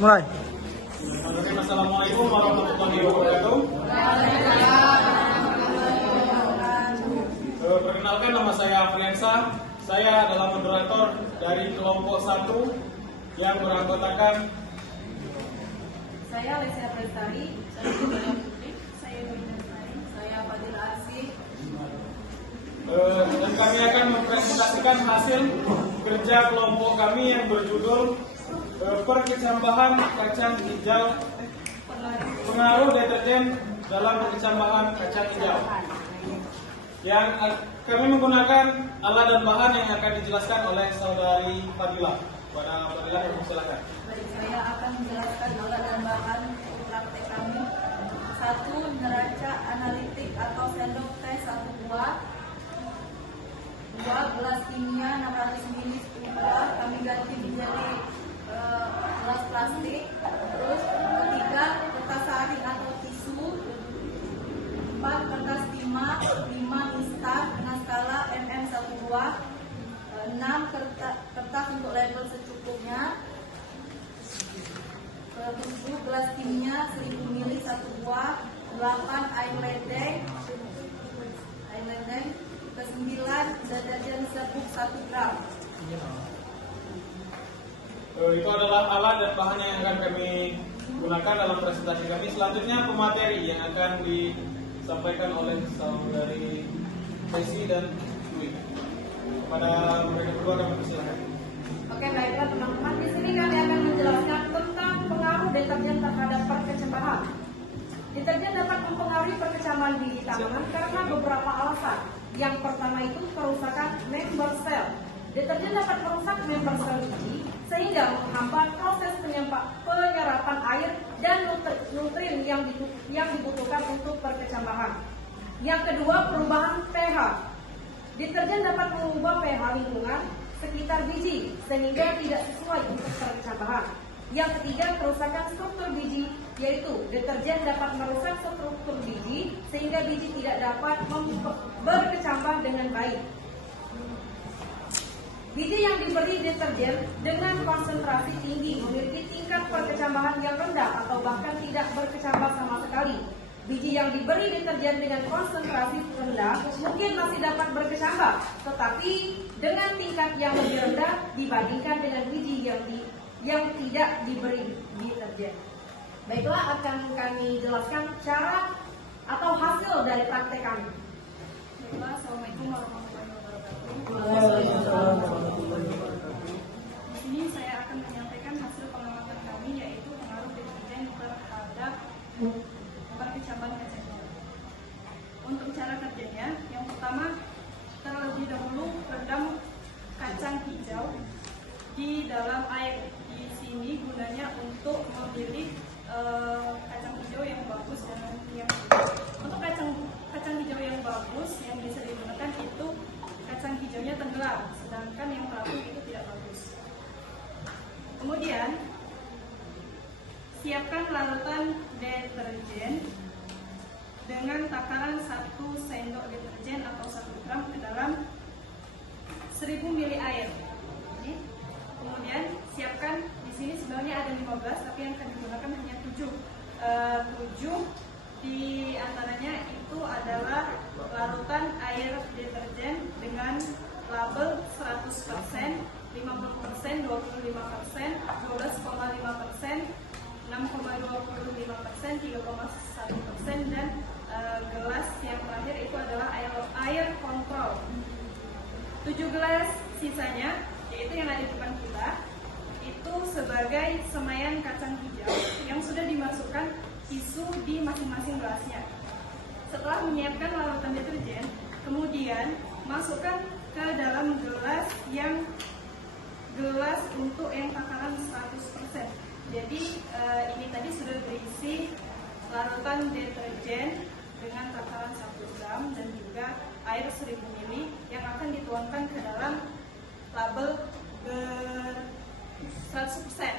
mulai. Assalamualaikum warahmatullahi wabarakatuh. Perkenalkan, nama saya Afliansa. Saya adalah moderator dari kelompok 1 yang beranggotakan saya Lesia Prestari, saya Julia Putri, saya Wina Sari, saya Fadil Arsi. Dan kami akan mempresentasikan hasil kerja kelompok kami yang berjudul perkecambahan kacang hijau, pengaruh deterjen dalam perkecambahan kacang hijau. Yang kami menggunakan alat dan bahan yang akan dijelaskan oleh saudari Fadila. Pada Fadila, kami silakan. Baik, saya akan menjelaskan alat dan bahan untuk praktek kami. 1. Neraca analitik atau sendok teh 1 buah. 2. Gelas kimia 600 ml 10 buah. Kami ganti menjadi gelas plastik. Terus 3. Kertas saring atau tisu. 4. Kertas timah 5 instan dengan skala mm 1 buah. 6. Kertas untuk label secukupnya. 7. Gelas kimia 1000 ml 1 buah. 8. Air ledeng. 9. Deterjen serbuk 1 gram. Itu adalah alat dan bahan yang akan kami gunakan dalam presentasi kami. Selanjutnya pemateri yang akan disampaikan oleh saudari Desi dan Dwi. Pada mereka berdua kami persilakan. Oke, baiklah teman-teman. Di sini kami akan menjelaskan tentang pengaruh deterjen terhadap perkecambahan. Deterjen dapat mempengaruhi perkecambahan biji tanaman karena beberapa alasan. Yang pertama itu kerusakan member sel. Deterjen dapat merusak member sel biji sehingga menghambat proses penyerapan air dan nutrien yang dibutuhkan untuk perkecambahan. Yang kedua, perubahan pH. Deterjen dapat mengubah pH lingkungan sekitar biji sehingga tidak sesuai untuk perkecambahan. Yang ketiga, kerusakan struktur biji, yaitu deterjen dapat merusak struktur biji sehingga biji tidak dapat berkecambah dengan baik. Biji yang diberi deterjen dengan konsentrasi tinggi memiliki tingkat perkecambahan yang rendah atau bahkan tidak berkecambah sama sekali. Biji yang diberi deterjen dengan konsentrasi rendah mungkin masih dapat berkecambah, tetapi dengan tingkat yang lebih rendah dibandingkan dengan biji yang tidak diberi deterjen. Baiklah, akan kami jelaskan cara atau hasil dari praktek kami. Baiklah, Assalamualaikum warahmatullahi wabarakatuh. Di sini saya akan menyampaikan hasil pengamatan kami, yaitu pengaruh deterjen terhadap perkecambahan kacang hijau. Untuk cara kerjanya, yang pertama, terlebih dahulu rendam kacang hijau di dalam air. Di sini gunanya untuk memilih kacang hijau yang bagus dan yang untuk kacang hijau yang bagus yang bisa digunakan itu kacang hijaunya tenggelam, sedangkan yang terapung itu tidak bagus. Kemudian siapkan larutan deterjen dengan takaran 1 sendok deterjen atau 1 gram ke dalam 1000 ml air. Kemudian siapkan, di sini sebenarnya ada 15, tapi yang akan digunakan hanya 7. 7 di antaranya itu adalah larutan air deterjen dengan label 100%, 50%, 25%, 12,5%, 6,25%, 3,1%, dan gelas yang terakhir itu adalah air kontrol. 7 gelas sisanya, yaitu yang ada di depan kita, itu sebagai semaian kacang hijau yang sudah dimasukkan tisu di masing-masing gelasnya. Setelah menyiapkan larutan deterjen, kemudian masukkan ke dalam gelas untuk yang takaran 100%. Jadi ini tadi sudah berisi larutan deterjen dengan takaran 1 gram dan juga air 1000 ml yang akan dituangkan ke dalam label 100%.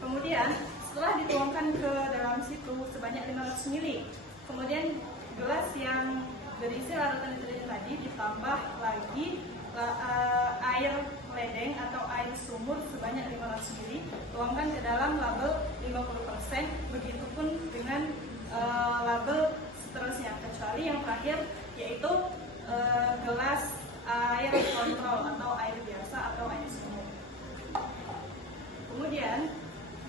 Kemudian setelah dituangkan ke dalam situ sebanyak 500 ml, kemudian gelas yang berisi larutan deterjen tadi ditambah lagi air ledeng atau air sumur sebanyak 500 ml, dituangkan ke dalam label 50%, begitupun dengan label seterusnya, kecuali yang terakhir yaitu gelas air kontrol atau air biasa atau air sumur. Kemudian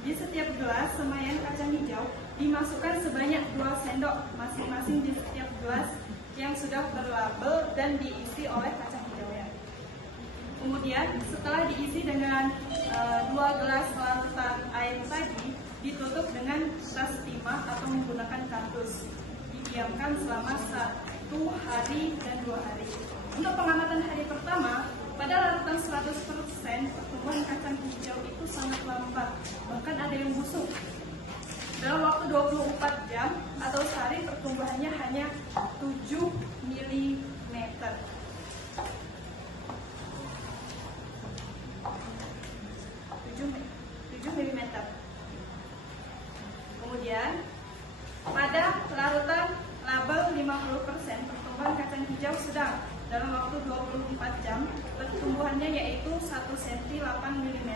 di setiap gelas semayan kacang hijau dimasukkan sebanyak 2 sendok masing-masing di setiap gelas yang sudah berlabel dan diisi oleh kacang hijaunya. Kemudian setelah diisi dengan 2 gelas larutan air tadi, ditutup dengan tas timah atau menggunakan kardus. Didiamkan selama 1 hari dan 2 hari. Untuk pengamatan hari pertama, pada larutan 100%, pertumbuhan kacang hijau itu sangat lambat, bahkan ada yang busuk. Dalam waktu 24 jam atau sehari, pertumbuhannya hanya 7 mm. 7 mm. Kemudian, pada larutan label 50%, pertumbuhan kacang hijau sedang. Dalam waktu 24 jam, pertumbuhannya yaitu 1 cm 8 mm.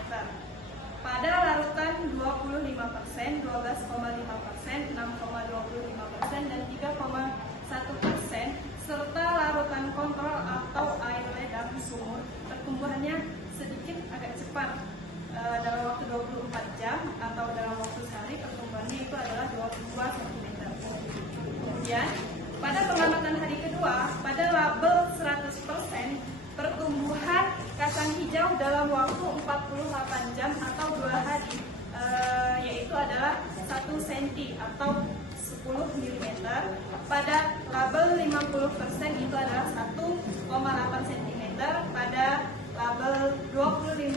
Pada larutan 25%, 12,5%, 6,25%, dan 3,1%, serta larutan kontrol atau air ledang sumur, pertumbuhannya sedikit agak cepat. Dalam waktu 24 jam atau dalam waktu sehari, pertumbuhannya itu adalah 22 cm. Kemudian, pada pengamatan hari kedua, pada label 100%, pertumbuhan kacang hijau dalam waktu 48 jam atau 2 hari, yaitu adalah 1 cm atau 10 mm. Pada label 50% itu adalah 1,8 cm. Pada label 25%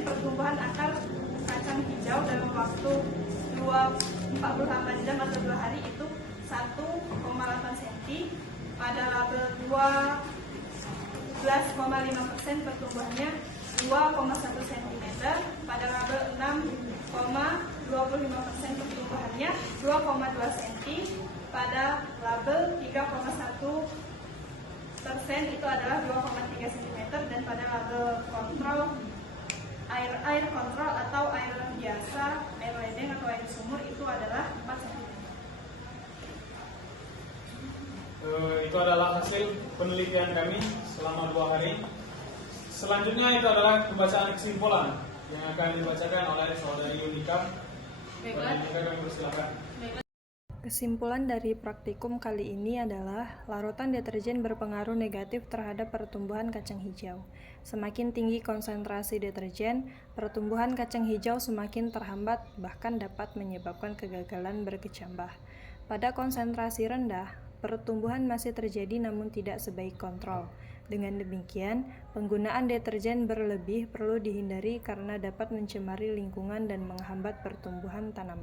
pertumbuhan akar kacang hijau dalam waktu 48 jam atau 2 hari itu 1,8 cm. Pada label 12,5% pertumbuhannya 2,1 cm. Pada label 6,25% pertumbuhannya 2,2 cm. Pada label 3,1% itu adalah 2,3 cm. Dan pada label kontrol air kontrol atau air biasa, air ledeng atau air sumur itu adalah 4 cm. Itu adalah hasil penelitian kami selama 2 hari. Selanjutnya itu adalah pembacaan kesimpulan yang akan dibacakan oleh saudari Yunika. Yunika, kami persilakan. Kesimpulan dari praktikum kali ini adalah larutan deterjen berpengaruh negatif terhadap pertumbuhan kacang hijau. Semakin tinggi konsentrasi deterjen, pertumbuhan kacang hijau semakin terhambat, bahkan dapat menyebabkan kegagalan berkecambah. Pada konsentrasi rendah, pertumbuhan masih terjadi namun tidak sebaik kontrol. Dengan demikian, penggunaan deterjen berlebih perlu dihindari karena dapat mencemari lingkungan dan menghambat pertumbuhan tanaman.